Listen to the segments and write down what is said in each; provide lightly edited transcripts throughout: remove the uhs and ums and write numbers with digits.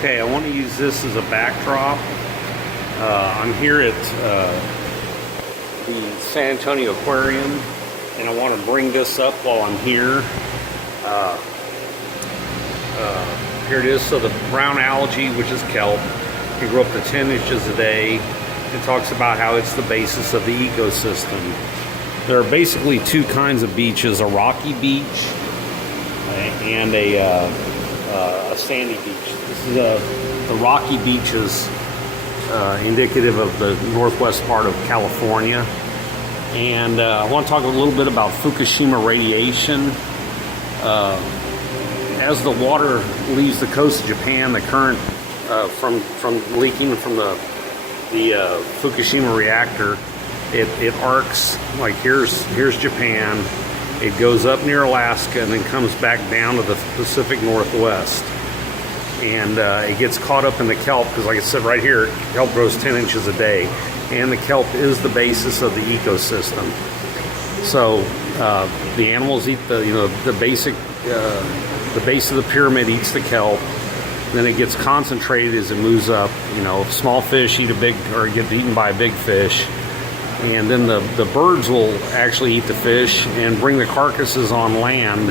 Okay, I want to use this as a backdrop. I'm here at the San Antonio Aquarium, and I want to bring this up while I'm here. Here it is. So the brown algae, which is kelp, can grow up to 10 inches a day. It talks about how it's the basis of the ecosystem. There are basically two kinds of beaches: a rocky beach and a sandy beach. This is the rocky beach is indicative of the northwest part of California. And I want to talk a little bit about Fukashima radiation. As the water leaves the coast of Japan, the current from leaking from the Fukashima reactor, it arcs. Like here's Japan. It goes up near Alaska and then comes back down to the Pacific Northwest. And it gets caught up in the kelp, because like I said right here, kelp grows 10 inches a day. And the kelp is the basis of the ecosystem. So the animals eat the basic, the base of the pyramid eats the kelp. Then it gets concentrated as it moves up. Small fish eat a big, or get eaten by a big fish. And then the birds will actually eat the fish and bring the carcasses on land,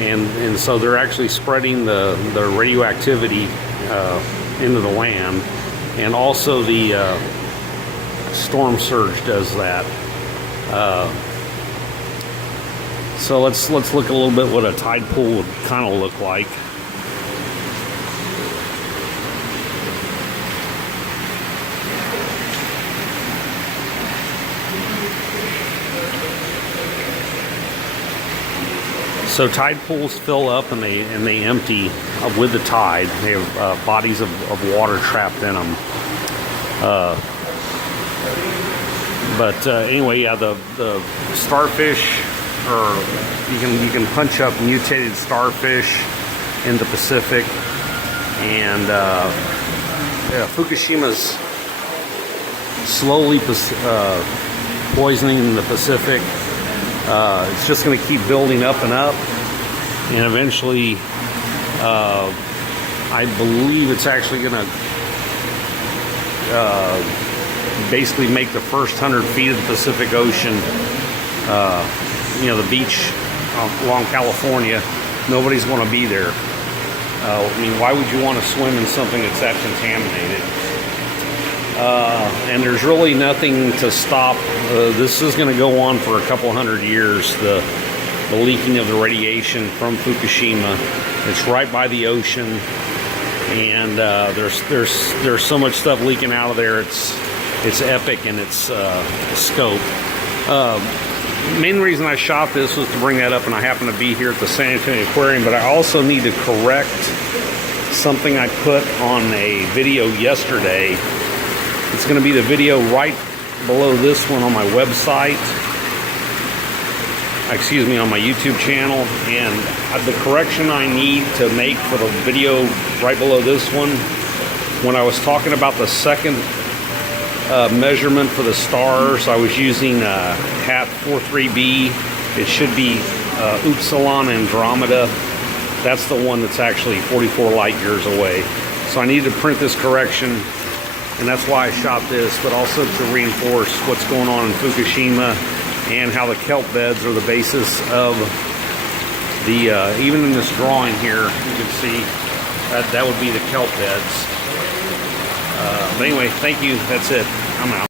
and so they're actually spreading the radioactivity into the land. And also the storm surge does that. So let's look a little bit what a tide pool would kind of look like. So tide pools fill up and they empty with the tide. They have bodies of water trapped in them. Anyway, yeah, the starfish, or you can punch up mutated starfish in the Pacific, and Fukushima's slowly poisoning the Pacific. It's just going to keep building up and up, and eventually I believe it's actually going to basically make the first 100 feet of the Pacific Ocean, the beach along California, nobody's going to be there. Why would you want to swim in something that's that contaminated? And there's really nothing to stop. This is going to go on for a couple hundred years, the leaking of the radiation from Fukushima. It's right by the ocean, and there's so much stuff leaking out of there. It's epic in its scope. Main reason I shot this was to bring that up, and I happen to be here at the San Antonio Aquarium, but I also need to correct something I put on a video yesterday. It's going to be the video right below this one on my website, on my YouTube channel. And the correction I need to make for the video right below this one, when I was talking about the second measurement for the stars, I was using HAT 43b. It should be Upsilon Andromeda. That's the one that's actually 44 light years away. So I need to print this correction, and that's why I shot this, but also to reinforce what's going on in Fukushima and how the kelp beds are the basis of the, even in this drawing here, you can see that would be the kelp beds. But anyway, thank you. That's it. I'm out.